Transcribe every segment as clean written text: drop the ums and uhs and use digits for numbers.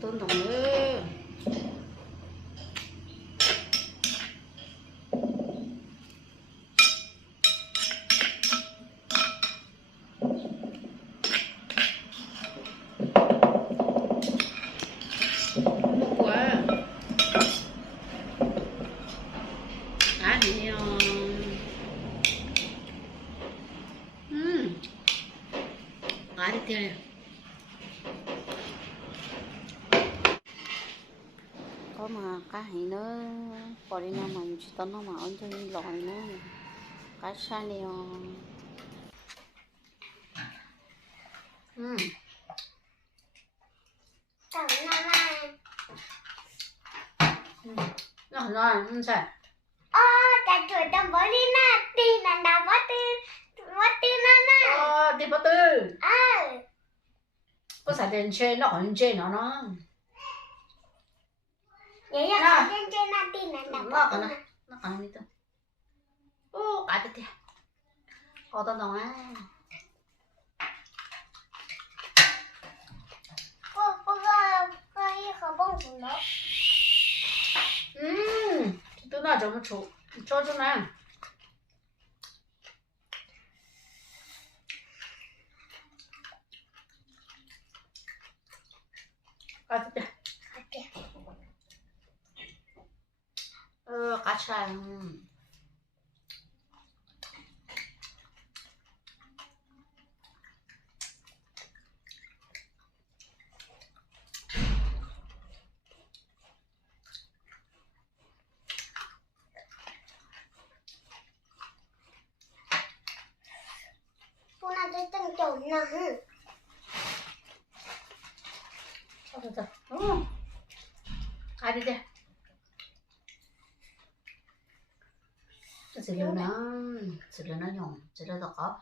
tôn đồng nữa. Đi theo này. Có mà cá hay nữa bỏ đi nào mà chỉ tao nó mà ăn cho lòi nữa cá sai nèo. Tao nó này. Nó rồi, không sao. Cái chuột tao bỏ đi nè, đi là nào bỏ đi nè. Đi bỏ tư. Có xài tiền chơi nó còn chơi nó. Vậy là trên nè đi là nào bỏ đi nè. Nó còn đi tư. Cả tiếp theo. Có tao đồng á. Có gì không bông phụ nữa. Tôi nào cho một cho này. Cá chanh. Cô nào cho từng trộn nè. Ai đi đây? Xử lý nó nhổn, xử lý nó có.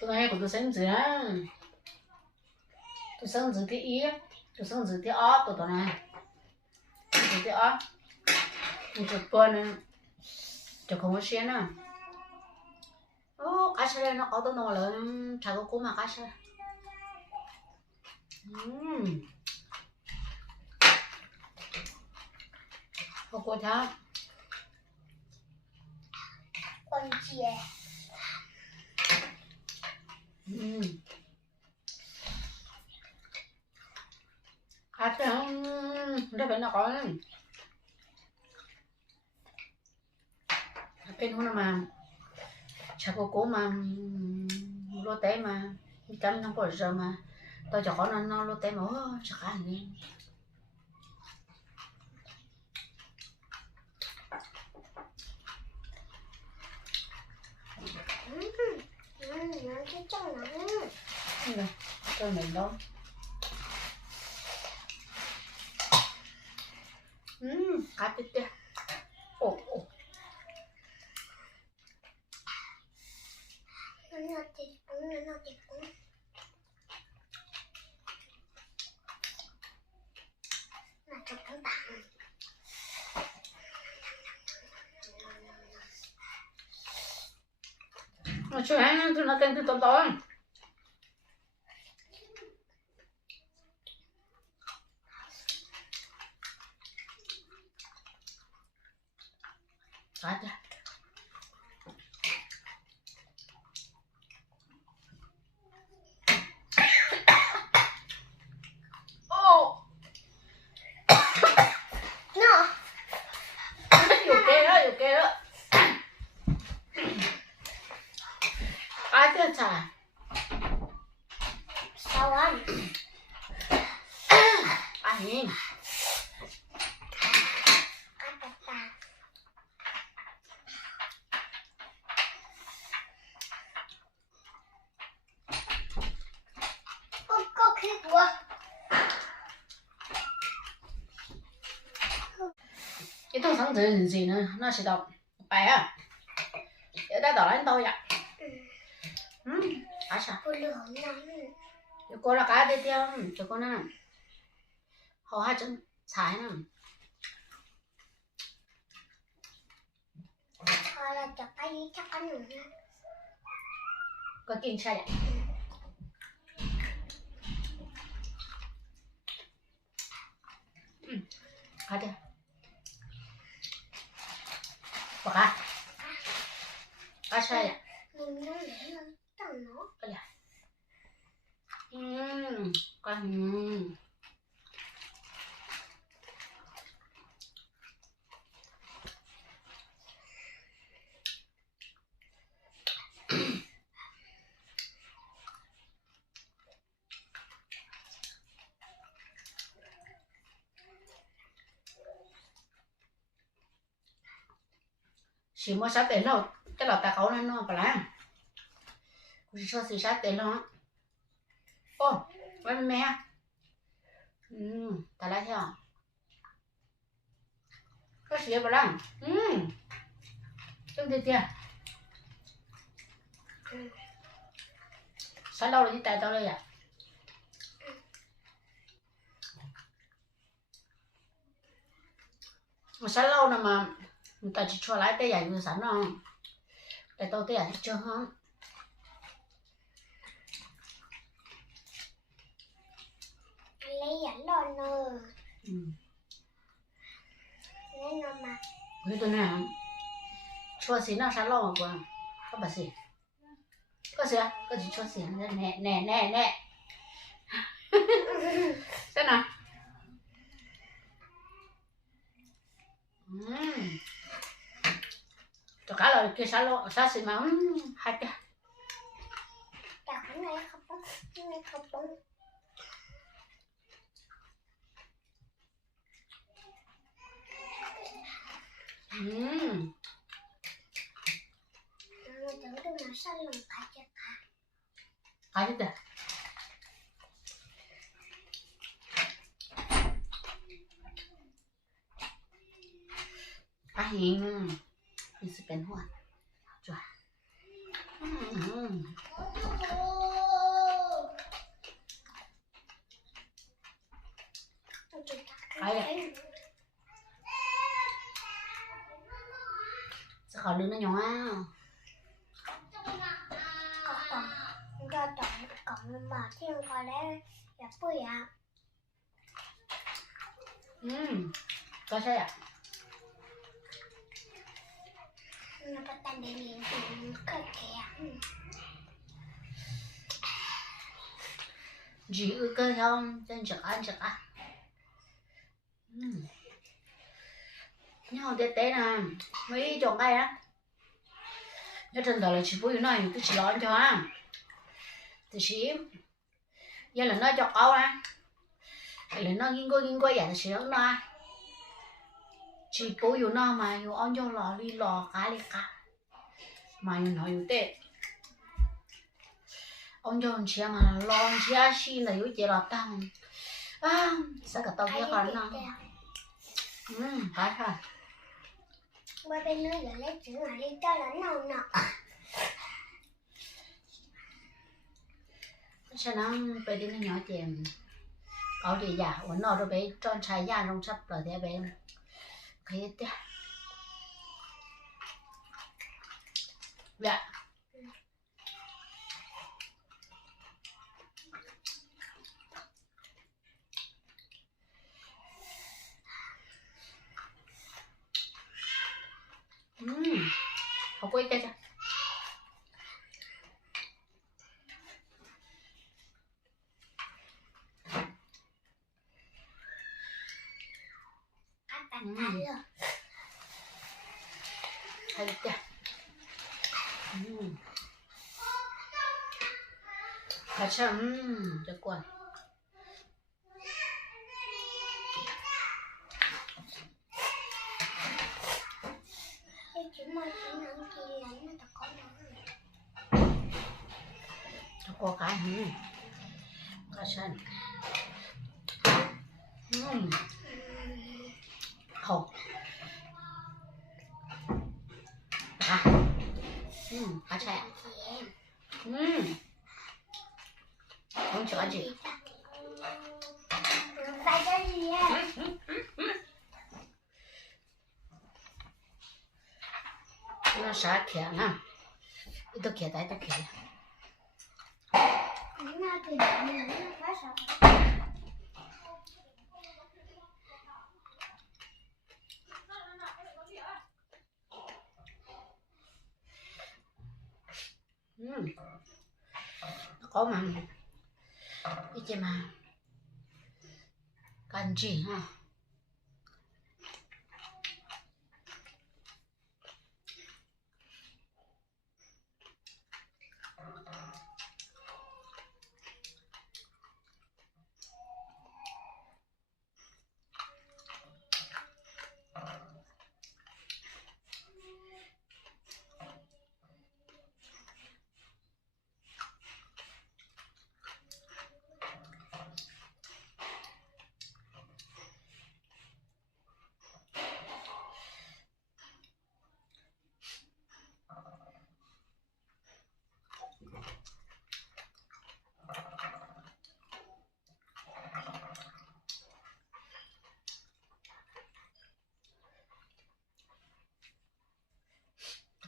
Tôi nói của tôi sinh gì á? Tôi sinh gì cái ý, tôi sinh gì cái ó của tôi này. Tôi cái ó, một chút con này, cho không có xuyên à. Cá sấu nó có tôi nói là chả có cú mà cá sấu. Có cô tháo. Con chè. Cá sấu nó phải nó có. Cái nó mà chả có cố mà lô té mà cắm không có giờ mà tôi cho con nó lô té mà chắc ăn đi. Nó cái trong nó. Đây, cho mình đâu. Cá tít tít. Nó thịt cũng. Là chụp thằng bạn. Nó chưa ăn, tôi nó kêu tôi to. Cá tít. Chà. Sao anh? Anh. Có khí của. Cái tôi sáng giờ gì nữa, nó sẽ đọc bài à? Để ta đọc lên tôi ạ. Cá sao? Cô lửa lắm. Cô là cá đi theo, cho cô nào. Họ hai chân trái nào. Họ là จะไปชักกันหนึ่งนะ có kinh sai ạ khá chưa bọc à cá sai ạ mình nó để nó tầm nó con chỉ mua sát tiền đâu cái lọ tà khấu nó phải làm chỉ cho xì sát tiền đâu ô vậy mẹ ta lại theo có xì vào làm trong tiền tiền sát lâu rồi đi tại tao đây à mà sát lâu nào mà người ta chỉ cho lái tay dài như sẵn không để tôi tay dài chưa không lấy dẫn đòn nè nên nó mà cái tôi này cho xí nào sát lâu mà còn có bà xí có gì à có gì cho xí nè nè nè nè thế nào cho cá là cái sát xí mà hai cái cả cái này không bông nó tưởng tôi nó sao lòng cả chứ cá chứ kìa cá hiền mình sẽ bên hoa chua sẽ khỏi lươn nó nhỏ cho tổng mà thêm qua đấy là bưởi à có sao ạ nó bắt tay để nhìn thì cơ kẻ chỉ ư cơ không chân chật ăn nhau tết tết nè mấy chồng ai á nhất thân là chỉ bùi này tôi chỉ lo cho á thì chỉ giờ là nó cho câu á là nó nghiêng coi vậy thì chỉ nó chỉ bùiอยู่nó màอยู่ăn cho lò đi lò cá đi cá màอยู่nóอยู่tết ông cho anh chị mà lo chị xin làอยู่chị là tăng sao cả tao kia còn nó phải thôi qua bên nữa giờ lấy chữ mà đi cho là nào nọ cho nóไปđi nó nhỏ chèm có gì già ổn nó rồi bé tròn trái già trong sắp rồi thế bé cái tiếc dạ không quay cho hay được chưa thật sao cho quần chữ mà chữ nặng kia là nó ta có cho cô cái thật sao không cá chè không chữa gì phải cái gì á nó xả khẽ nè tôi khẽ tay tôi khẽ Nó thì nó phải sợ. có mà cái gì mà kanji ha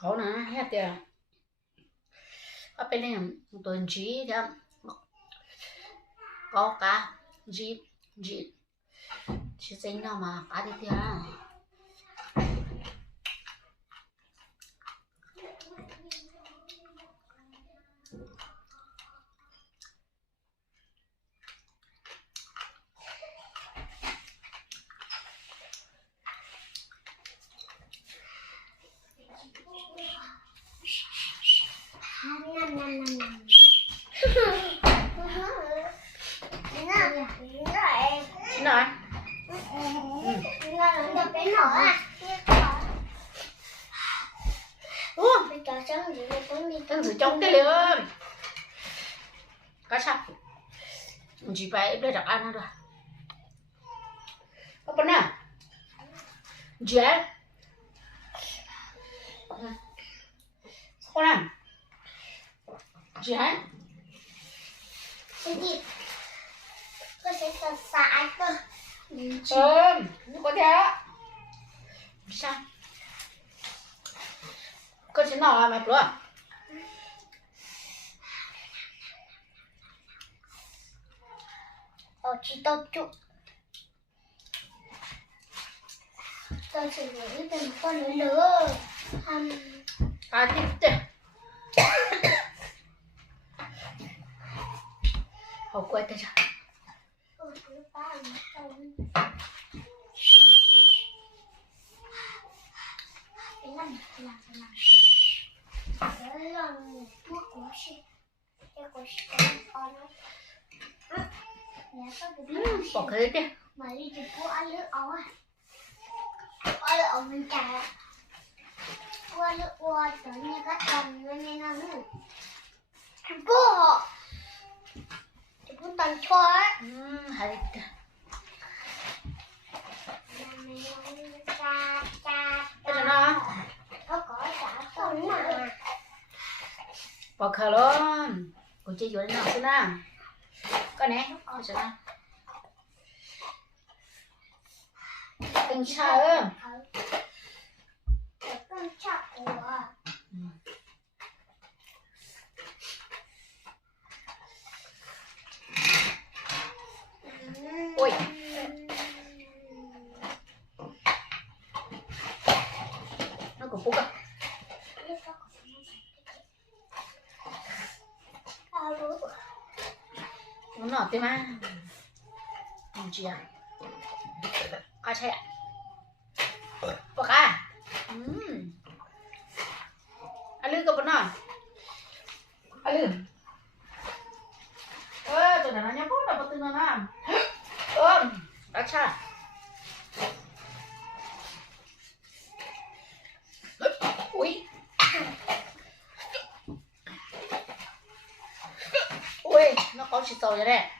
có nè hết kìa có bên này một tuần trí thì có cá gì gì chỉ xinh đâu mà cá đi theo nào tân sử trong cái liền cá sặc chỉ phải đưa đặt ăn thôi có bên nào dễ con nào dễ Có sẽ sạch sạch cơ. nó có thế sao có chuyện nào mà luôn Chỉ tôi chụp. Tôi sẽ lấy từng con nữa. tiếp tiếp hậu quay tay ra bỏ cái đi mà đi chụp của ăn nước ấu à ăn nước ấu mình chả qua nước qua tự nhiên các đồng nên nó cô họ chụp của tần cho ấy hay cái nó có trả tốn mà bỏ khờ luôn cô chơi vô nào xin nào con này có sao nào từng sợ con chặt của ui nó cũng phúc à nó nọ thế mà gì à cá chép bỏ cá ăn lươn có bốn nọ ăn lươn tụi nó nhắm bút là một từng nó đã cha ui ui nó có chỉ tàu vậy đấy